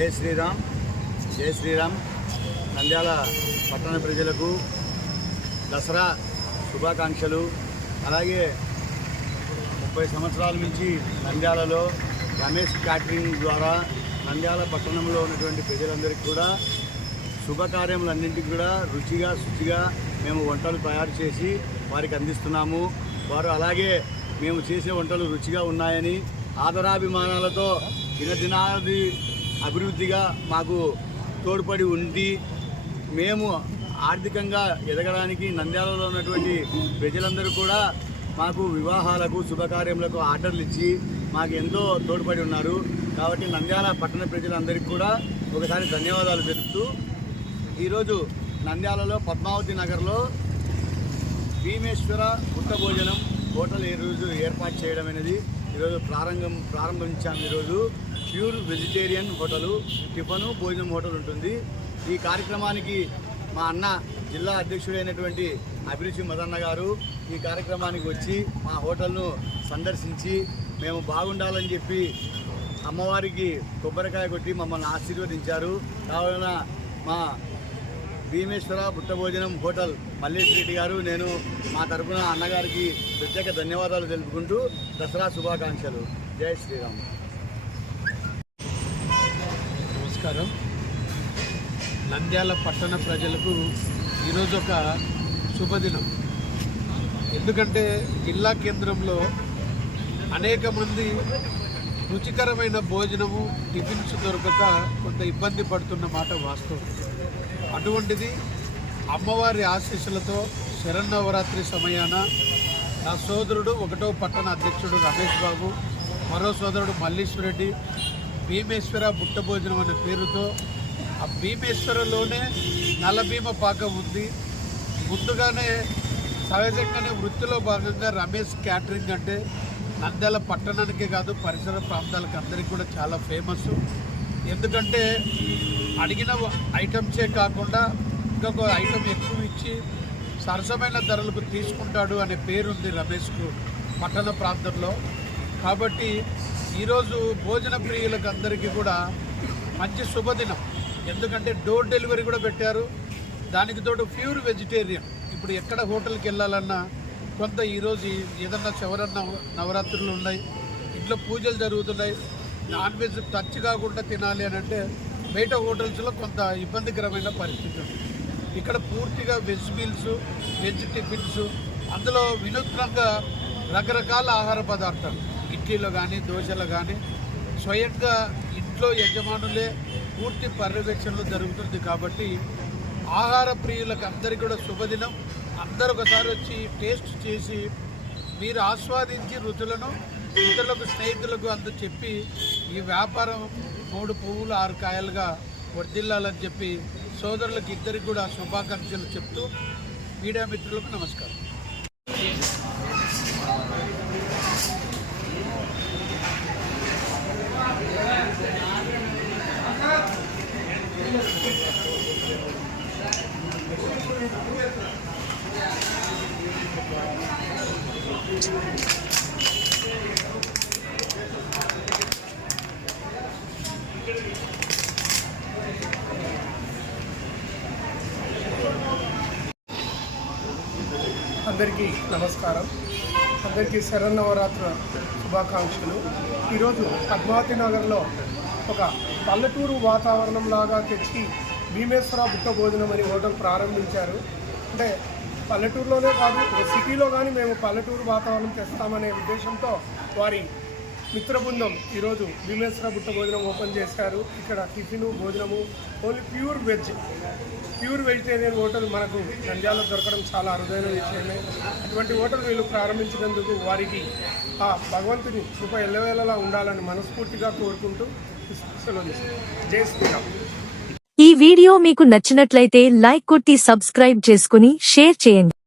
జై శ్రీరామ్ జై శ్రీరామ్. నంద్యాల పట్టణ ప్రజలకు దసరా శుభాకాంక్షలు. అలాగే ముప్పై సంవత్సరాల నుంచి నంద్యాలలో రమేష్ క్యాటరింగ్ ద్వారా నంద్యాల పట్టణంలో ఉన్నటువంటి ప్రజలందరికీ కూడా శుభకార్యములన్నింటికి కూడా రుచిగా శుచిగా మేము వంటలు తయారు చేసి వారికి అందిస్తున్నాము. వారు అలాగే మేము చేసే వంటలు రుచిగా ఉన్నాయని ఆదరాభిమానాలతో దినదినాది అభివృద్ధిగా మాకు తోడ్పడి ఉండి మేము ఆర్థికంగా ఎదగడానికి నంద్యాలలో ఉన్నటువంటి ప్రజలందరూ కూడా మాకు వివాహాలకు శుభకార్యములకు ఆర్డర్లు ఇచ్చి మాకు ఎంతో తోడ్పడి ఉన్నారు. కాబట్టి నంద్యాల పట్టణ ప్రజలందరికీ కూడా ఒకసారి ధన్యవాదాలు తెలుపుతూ ఈరోజు నంద్యాలలో పద్మావతి నగర్లో భీమేశ్వర పుట్ట భోజనం హోటల్ ఈరోజు రోజు ఏర్పాటు చేయడం అనేది ఈరోజు ప్రారంభం ప్రారంభించాము ఈరోజు. ప్యూర్ వెజిటేరియన్ హోటలు టిఫను భోజనం హోటల్ ఉంటుంది. ఈ కార్యక్రమానికి మా అన్న జిల్లా అధ్యక్షుడైనటువంటి అభిరుచి మదన్న గారు ఈ కార్యక్రమానికి వచ్చి మా హోటల్ను సందర్శించి మేము బాగుండాలని చెప్పి అమ్మవారికి కొబ్బరికాయ కొట్టి మమ్మల్ని ఆశీర్వదించారు. కావున మా భీమేశ్వర పుట్టభోజనం హోటల్ మల్లేష్ రెడ్డి గారు నేను మా తరపున అన్నగారికి ప్రత్యేక ధన్యవాదాలు తెలుపుకుంటూ దసరా శుభాకాంక్షలు. జై శ్రీరామ్. నమస్కారం. నంద్యాల పట్టణ ప్రజలకు ఈరోజు ఒక శుభదినం. ఎందుకంటే జిల్లా కేంద్రంలో అనేక మంది రుచికరమైన భోజనము టిఫిన్స్ దొరకక కొంత ఇబ్బంది పడుతున్న మాట వాస్తవం. అటువంటిది అమ్మవారి ఆశీస్సులతో శరన్నవరాత్రి సమయాన నా సోదరుడు ఒకటో పట్టణ అధ్యక్షుడు రమేష్ బాబు మరో సోదరుడు మల్లీశ్వరెడ్డి భీమేశ్వర బుట్ట భోజనం అనే పేరుతో ఆ భీమేశ్వరలోనే నల్లభీమ పాకం ఉంది. ముందుగానే సహజంగానే వృత్తిలో భాగంగా రమేష్ క్యాటరింగ్ అంటే నంద్యాల పట్టణానికే కాదు పరిసర ప్రాంతాలకు అందరికీ కూడా చాలా ఫేమస్. ఎందుకంటే అడిగిన ఐటమ్సే కాకుండా ఇంకొక ఐటమ్ ఎక్కువ ఇచ్చి సరసమైన ధరలకు తీసుకుంటాడు అనే పేరుంది రమేష్కు పట్టణ ప్రాంతంలో. కాబట్టి ఈరోజు భోజన ప్రియులకు అందరికీ కూడా మంచి శుభదినం. ఎందుకంటే డోర్ డెలివరీ కూడా పెట్టారు. దానికి తోడు ప్యూర్ వెజిటేరియన్. ఇప్పుడు ఎక్కడ హోటల్కి వెళ్ళాలన్నా కొంత ఈరోజు ఏదన్నా చివరన్న నవరాత్రులు ఉన్నాయి. ఇంట్లో పూజలు జరుగుతున్నాయి. నాన్ వెజ్ టచ్ కాకుండా తినాలి అని అంటే బయట హోటల్స్లో కొంత ఇబ్బందికరమైన పరిస్థితి ఉంది. ఇక్కడ పూర్తిగా వెజ్ మీల్స్ వెజ్ టిఫిన్స్ అందులో వినూత్నంగా రకరకాల ఆహార పదార్థాలు. ఇడ్లీలో కానీ దోశలో కానీ స్వయంగా ఇంట్లో యజమానులే పూర్తి పర్యవేక్షణలో జరుగుతుంది కాబట్టి ఆహార ప్రియులకు అందరికీ కూడా శుభదినం. అందరూ ఒకసారి వచ్చి టేస్ట్ చేసి మీరు ఆస్వాదించి రుచులను ఇతరులకు స్నేహితులకు అంత చెప్పి ఈ వ్యాపారం మూడు పువ్వులు ఆరు కాయలుగా వర్దిల్లాలని చెప్పి సోదరులకు ఇద్దరికి కూడా శుభాకాంక్షలు చెప్తూ మీడియా మిత్రులకు నమస్కారం. అందరికీ నమస్కారం. అందరికీ శరన్నవరాత్ర శుభాకాంక్షలు. ఈరోజు పద్మావతి నగర్లో ఒక పల్లెటూరు వాతావరణం లాగా తెచ్చి భీమేశ్వర బుట్ట భోజనం అని హోటల్ ప్రారంభించారు. అంటే పల్లెటూరులోనే కాదు సిటీలో కానీ మేము పల్లెటూరు వాతావరణం తెస్తామనే ఉద్దేశంతో వారి మిత్ర బృందం ఈరోజు భీమేశ్వర బుట్ట భోజనం ఓపెన్ చేశారు. ఇక్కడ టిఫిన్ భోజనము only pure veg pure vegetarian hotel మనకు నంద్యాలలో దొరకడం చాలా అరుదైన విషయమే. అటువంటి హోటల్ వీళ్ళు ప్రారంభించినందుకు వారికి ఆ భగవంతుని కృప ఎల్లవేళలా ఉండాలని మనస్ఫూర్తిగా కోరుకుంటూ సెలవు జై శ్రీరామ్. ఈ వీడియో మీకు నచ్చినట్లయితే లైక్ కొట్టి సబ్స్క్రైబ్ చేసుకుని షేర్ చేయండి.